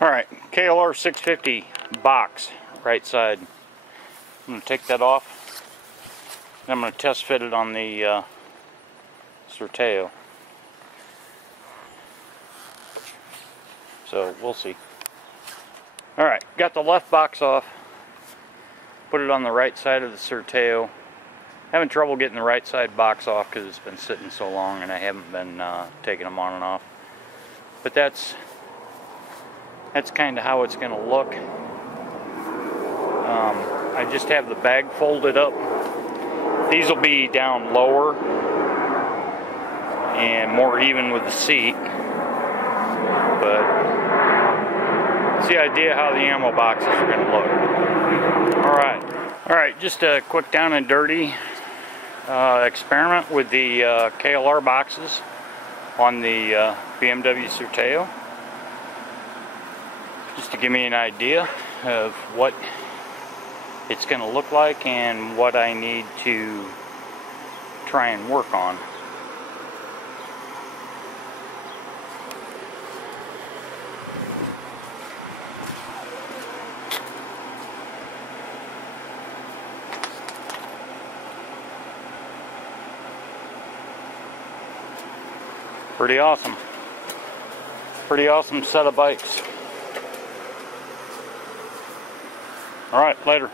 Alright, KLR 650 box, right side. I'm going to take that off. And I'm going to test fit it on the Sertao. So we'll see. Alright, got the left box off. Put it on the right side of the Sertao. Having trouble getting the right side box off because it's been sitting so long and I haven't been taking them on and off. But that's kind of how it's going to look. I just have the bag folded up. These will be down lower and more even with the seat. But it's the idea how the ammo boxes are going to look. Alright, just a quick down and dirty experiment with the KLR boxes on the BMW Sertao. Just to give me an idea of what it's going to look like and what I need to try and work on. Pretty awesome. Pretty awesome set of bikes. Alright, later.